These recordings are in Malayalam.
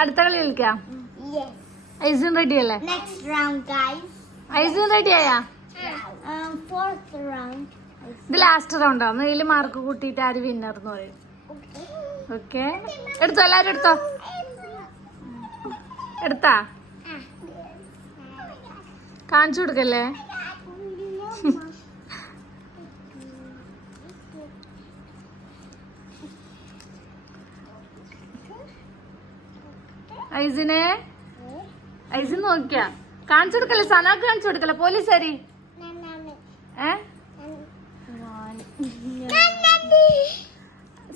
അടുത്ത കളി കളിക്കാം ഐസും റെഡി അല്ലേ ഐസും റെഡി ആയാ ഇത് ലാസ്റ്റ് റൗണ്ടോ ഇതില് മാർക്ക് കൂട്ടിയിട്ട് ആര് വിന്നർ എന്ന് പറയും ഓക്കെ എടുത്തോ എല്ലാരും എടുത്തോ എടുത്താ കാണിച്ചു കൊടുക്കല്ലേ ഐസിനെ ഐസിന് നോക്കിയ കാണിച്ചു കൊടുക്കല്ല സനാ കാണിച്ചു കൊടുക്കല്ല പോലീസ് അരി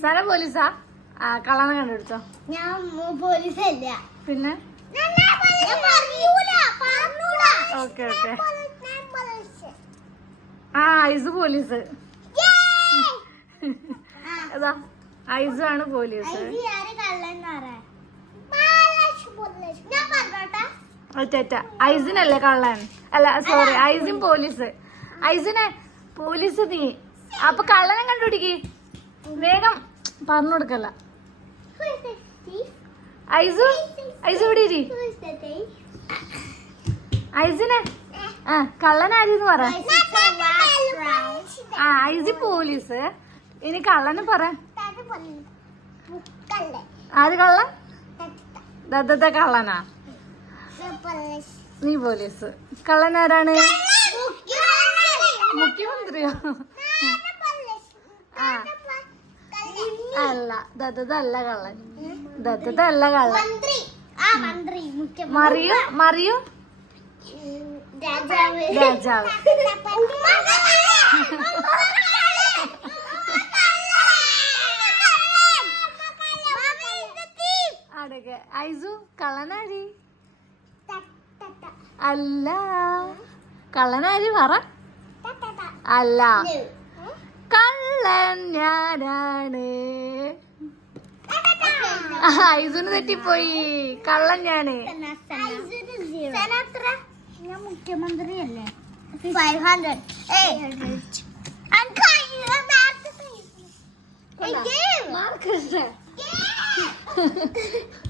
സന പോലീസാ ആ കള്ളാണ് കണ്ടുപിടിച്ചോ ഞാൻ പോലീസല്ല പിന്നെ ആ ഐസ് പോലീസ് ഐസാണ് പോലീസ് ആരെ കള്ളൻ പറയാ ഐസിനല്ലേ കള്ളൻ അല്ല സോറി ഐസിൻ പോലീസ് ഐസിനെ പോലീസ് നീ അപ്പൊ കള്ളനെ കണ്ടുപിടിക്കി വേഗം പറഞ്ഞു കൊടുക്കല്ല ഐസു ഐസ് എവിടെ ഇരി ഐസിനെ ആ കള്ളനാരിന്ന് പറ ആ ഐസി പോലീസ് ഇനി കള്ളനെ പറ അത് കള്ളൻ ദത്തത്തെ കള്ളനാ നീ പോലീസ് കള്ളൻ ആരാണ് മുഖ്യമന്ത്രിയോ അല്ല ദത്തത്തെ അല്ല കള്ളൻ ദത്തത്തെ അല്ല കള്ളൻ മറിയോ മറിയോ രാജാവ് രാജാവ് Aizu kalanari. Allah. Kalanari mara? Allah. No. Hmm? Kalan okay, so. Aizu nu tetti poi. Kalan nyane. Sana, sana. Aizu 500. Hey. 500. you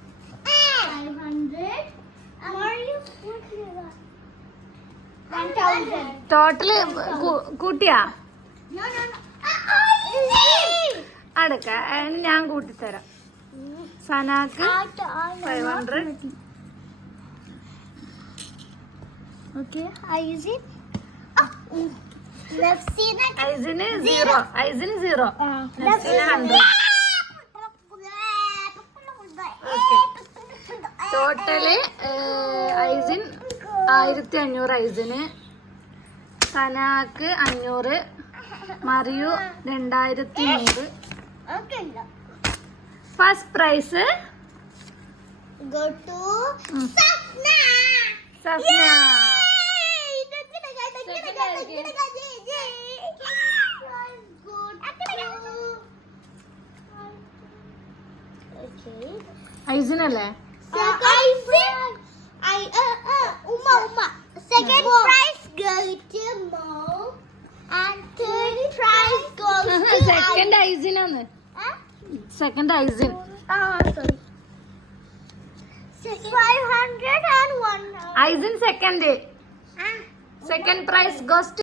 total കൂട്ടിയാ അടക്ക ഞാൻ കൂട്ടിത്തരാം സനാക്ക് ഫൈവ് ഹൺഡ്രഡ് ഓക്കെ ടോട്ടല് ഐസിൻ ആയിരത്തി അഞ്ഞൂറ് ഐസിന് കനാക്ക് അഞ്ഞൂറ് മറിയു രണ്ടായിരത്തി നൂറ് ഫസ്റ്റ് പ്രൈസ് ഐസിനല്ലേ ഐ ഉമ്മ ഉമ്മ സെക്കൻഡ് പ്രൈസ് ഗേറ്റ് ഐസിൻ ആണ് second ഐസിൻ ഐസിൻ second second prize ghost